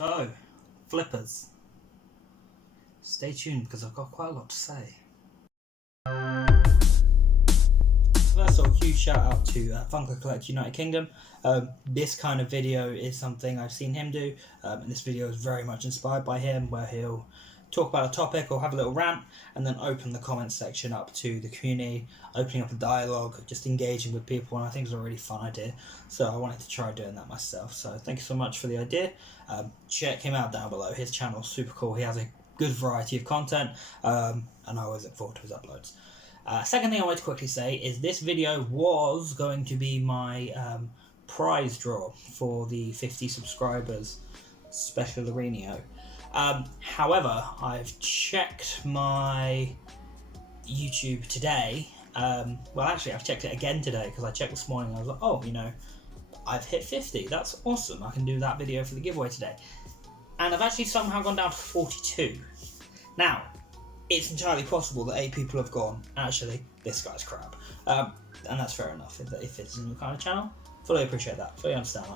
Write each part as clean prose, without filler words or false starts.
So, flippers, stay tuned because I've got quite a lot to say. First of all, huge shout out to Funko Collect United Kingdom. This kind of video is something I've seen him do, and this video is very much inspired by him, where he'll talk about a topic or have a little rant and then open the comments section up to the community, opening up a dialogue, just engaging with people, and I think it's a really fun idea, so I wanted to try doing that myself. So thank you so much for the idea. Check him out down below. His channel's super cool. He has a good variety of content, and I always look forward to his uploads. Second thing I wanted to quickly say is this video was going to be my prize draw for the 50 subscribers special Arenio. However, I've checked my YouTube today. Well, actually, I've checked it again today because I checked this morning and I was like, oh, you know, I've hit 50. That's awesome. I can do that video for the giveaway today. And I've actually somehow gone down to 42. Now, it's entirely possible that 8 people have gone, actually, this guy's crap. And that's fair enough if it's in your kind of channel. Fully appreciate that. Fully understand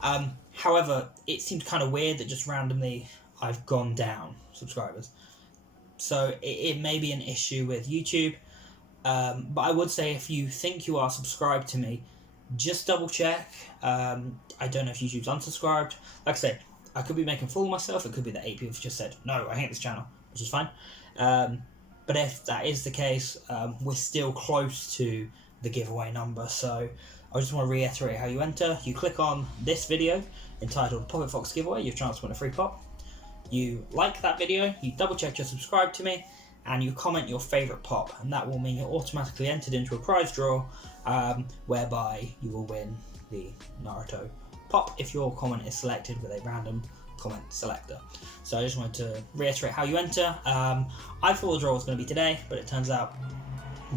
that. However, it seems kind of weird that just randomly I've gone down subscribers. So it may be an issue with YouTube. But I would say if you think you are subscribed to me, just double check. I don't know if YouTube's unsubscribed. Like I say, I could be making a fool of myself. It could be that 8 people have just said, no, I hate this channel, which is fine. But if that is the case, we're still close to the giveaway number. So I just want to reiterate how you enter. You click on this video entitled Pocket Fox Giveaway, your chance to win a free pop. You like that video, you double check you're subscribed to me, and you comment your favourite pop, and that will mean you're automatically entered into a prize draw, whereby you will win the Naruto pop if your comment is selected with a random comment selector. So I just wanted to reiterate how you enter. I thought the draw was going to be today, but it turns out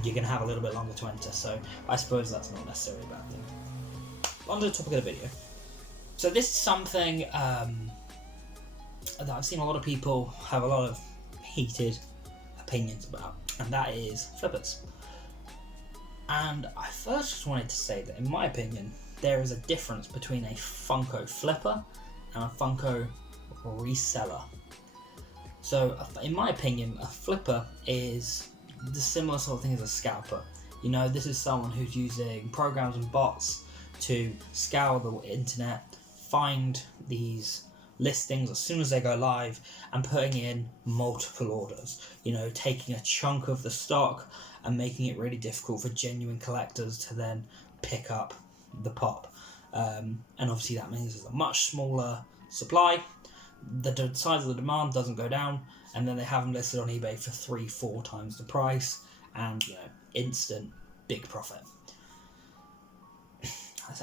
you're going to have a little bit longer to enter, so I suppose that's not necessarily a bad thing. On to the topic of the video. So this is something that I've seen a lot of people have a lot of heated opinions about, and that is flippers. And I first just wanted to say that in my opinion there is a difference between a Funko flipper and a Funko reseller. So in my opinion, a flipper is the similar sort of thing as a scalper. You know, this is someone who's using programs and bots to scour the internet, find these listings as soon as they go live and putting in multiple orders, you know, taking a chunk of the stock and making it really difficult for genuine collectors to then pick up the pop. And obviously that means there's a much smaller supply, the size of the demand doesn't go down, and then they have them listed on eBay for 3-4 times the price, and you know, instant big profit.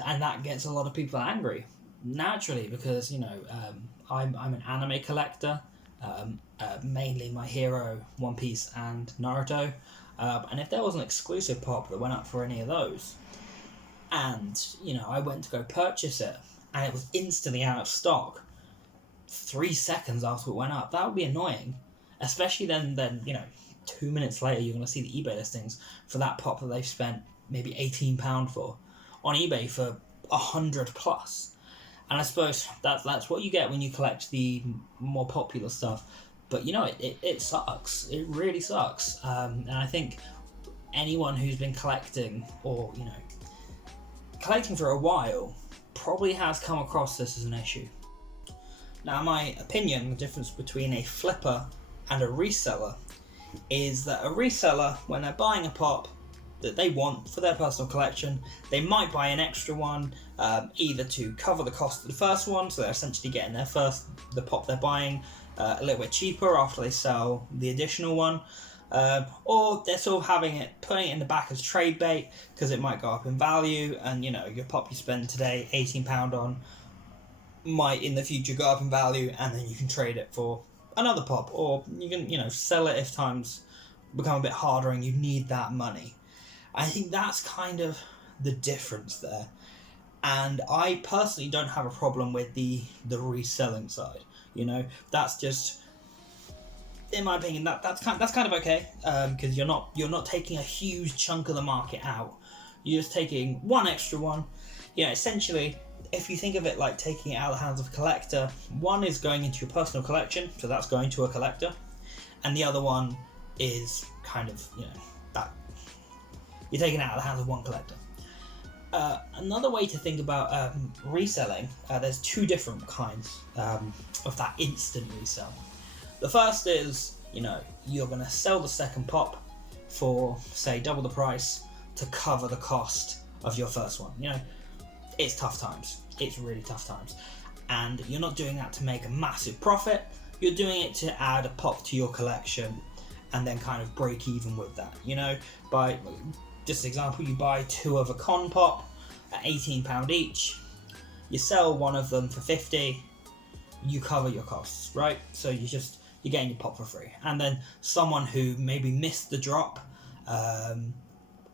And that gets a lot of people angry, naturally, because you know, I'm an anime collector, mainly My Hero, One Piece and Naruto, and if there was an exclusive pop that went up for any of those, and you know, I went to go purchase it and it was instantly out of stock 3 seconds after it went up, that would be annoying. Especially then you know, 2 minutes later you're going to see the eBay listings for that pop that they've spent maybe £18 for on eBay for 100 plus. And I suppose that's what you get when you collect the more popular stuff. But you know, it sucks. It really sucks. And I think anyone who's been collecting, or you know, collecting for a while, probably has come across this as an issue. Now, in my opinion, the difference between a flipper and a reseller is that a reseller, when they're buying a pop that they want for their personal collection, they might buy an extra one, either to cover the cost of the first one, so they're essentially getting the pop they're buying a little bit cheaper after they sell the additional one, or they're sort of putting it in the back as trade bait because it might go up in value, and you know, your pop you spend today £18 on might in the future go up in value, and then you can trade it for another pop, or you can, you know, sell it if times become a bit harder and you need that money. I think that's kind of the difference there, and I personally don't have a problem with the reselling side. You know, that's just, in my opinion, that's kind of okay, because you're not taking a huge chunk of the market out. You're just taking one extra one. You know, essentially, if you think of it like taking it out of the hands of a collector, one is going into your personal collection, so that's going to a collector, and the other one is kind of, that you're taking it out of the hands of one collector. Another way to think about reselling, there's two different kinds of that instant resell. The first is, you're going to sell the second pop for, say, double the price to cover the cost of your first one. It's tough times. It's really tough times. And you're not doing that to make a massive profit. You're doing it to add a pop to your collection and then kind of break even with that. By just an example, you buy 2 of a con pop at £18 each. You sell one of them for 50. You cover your costs, right? So you're getting your pop for free. And then someone who maybe missed the drop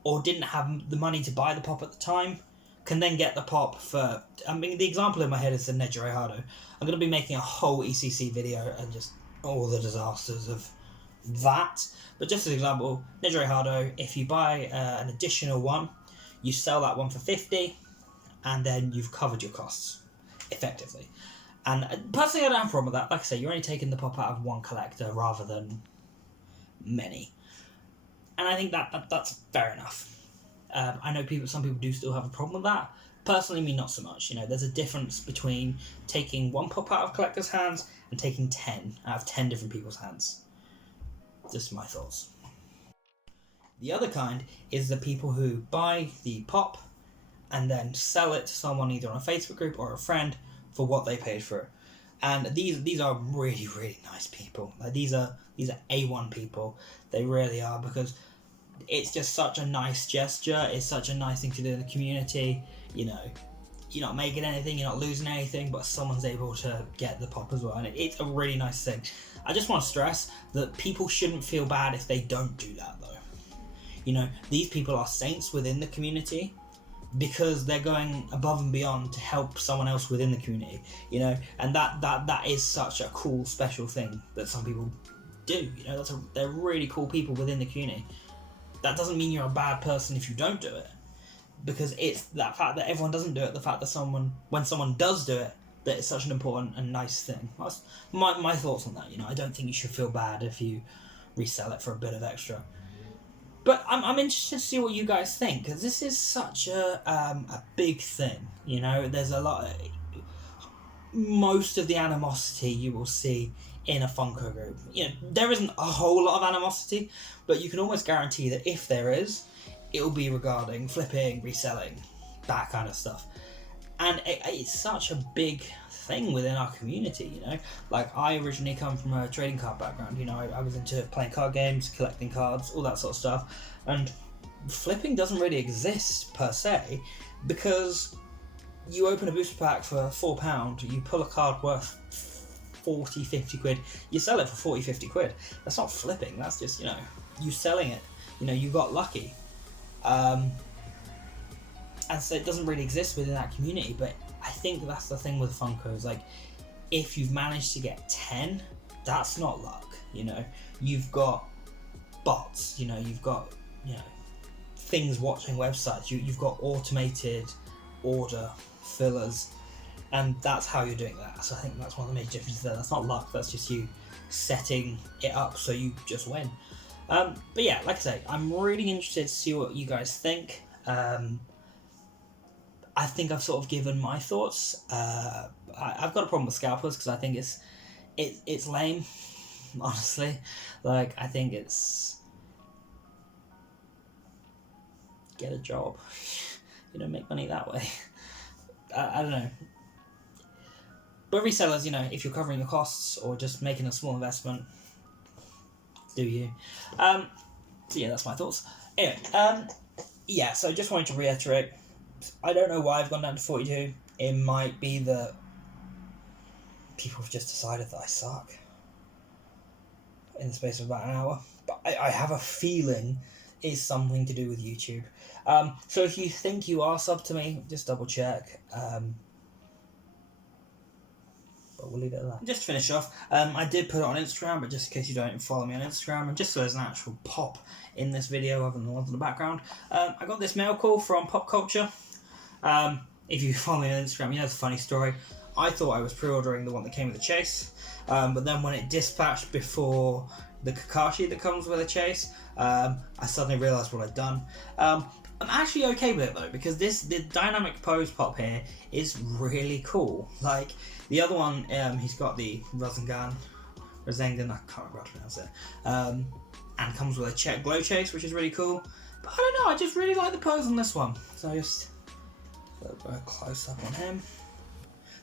or didn't have the money to buy the pop at the time can then get the pop for... the example in my head is the Nedgerehado. I'm going to be making a whole ECC video and just all the disasters of that. But just as an example, Nedgerehado, if you buy an additional one, you sell that one for 50, and then you've covered your costs, effectively. And personally, I don't have a problem with that. Like I say, you're only taking the pop out of one collector rather than many. And I think that's fair enough. I know some people do still have a problem with that. Personally, me, not so much. There's a difference between taking one pop out of collectors' hands and taking 10 out of 10 different people's hands. Just my thoughts. The other kind is the people who buy the pop and then sell it to someone either on a Facebook group or a friend for what they paid for it. And these are really, really nice people. Like these are A1 people. They really are, because it's just such a nice gesture. It's such a nice thing to do in the community. You're not making anything, you're not losing anything, but someone's able to get the pop as well. And it's a really nice thing. I just want to stress that people shouldn't feel bad if they don't do that, though. These people are saints within the community because they're going above and beyond to help someone else within the community, and that is such a cool, special thing that some people do. They're really cool people within the community. That doesn't mean you're a bad person if you don't do it, because it's that fact that everyone doesn't do it, the fact that when someone does do it, that it's such an important and nice thing. That's my thoughts on that. I don't think you should feel bad if you resell it for a bit of extra. But I'm interested to see what you guys think, because this is such a big thing. There's a lot. Most of the animosity you will see in a Funko group. There isn't a whole lot of animosity, but you can almost guarantee that if there is, it will be regarding flipping, reselling, that kind of stuff. And it's such a big thing within our community, Like, I originally come from a trading card background. I was into playing card games, collecting cards, all that sort of stuff. And flipping doesn't really exist per se, because you open a booster pack for £4, you pull a card worth 40, 50 quid, you sell it for 40, 50 quid. That's not flipping, that's just, you selling it. You got lucky. And so it doesn't really exist within that community, but I think that's the thing with Funkos. Like, if you've managed to get 10, that's not luck. You've got bots, you've got, things watching websites, you've got automated order fillers, and that's how you're doing that. So I think that's one of the major differences there. That's not luck, that's just you setting it up so you just win. But yeah, like I say, I'm really interested to see what you guys think. I think I've sort of given my thoughts. I've got a problem with scalpers because I think it's lame, honestly. Like, I think it's... Get a job. Make money that way. I don't know. But resellers, if you're covering your costs or just making a small investment, do you. So yeah, that's my thoughts. Anyway, yeah, so just wanted to reiterate, I don't know why I've gone down to 42. It might be that people have just decided that I suck in the space of about an hour. But I have a feeling it's something to do with YouTube. So if you think you are subbed to me, just double check. But we'll leave it at that. Just to finish off, I did put it on Instagram, but just in case you don't follow me on Instagram, and just so there's an actual pop in this video other than the ones in the background, I got this mail call from Pop Culture. if you follow me on Instagram, you know the funny story. I thought I was pre-ordering the one that came with the chase, but then when it dispatched before the Kakashi that comes with a chase, I suddenly realised what I'd done. I'm actually okay with it though, because the dynamic pose pop here is really cool. Like the other one, he's got the Rasengan, I can't remember how to pronounce it, and comes with a glow chase, which is really cool. But I don't know, I just really like the pose on this one. So just a close up on him.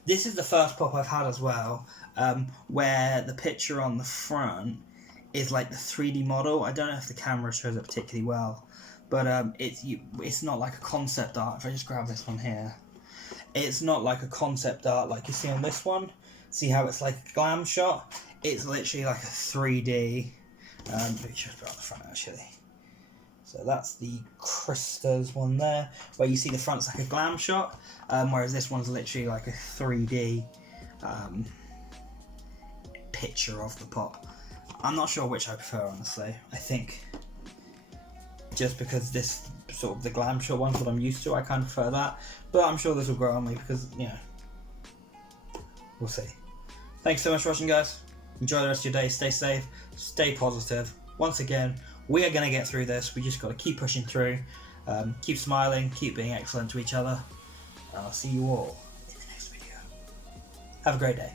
This is the first pop I've had as well, where the picture on the front is like the 3D model. I don't know if the camera shows it particularly well, but it's not like a concept art. If I just grab this one here, it's not like a concept art like you see on this one. See how it's like a glam shot? It's literally like a 3D. Let me just put it on the front actually. So that's the Krista's one there, where you see the front's like a glam shot, whereas this one's literally like a 3D picture of the pop. I'm not sure which I prefer, honestly. I think just because this sort of the glam shot one's what I'm used to, I kind of prefer that. But I'm sure this will grow on me because, you know, we'll see. Thanks so much for watching, guys. Enjoy the rest of your day. Stay safe. Stay positive. Once again, we are going to get through this. We just got to keep pushing through, keep smiling, keep being excellent to each other. I'll see you all in the next video. Have a great day.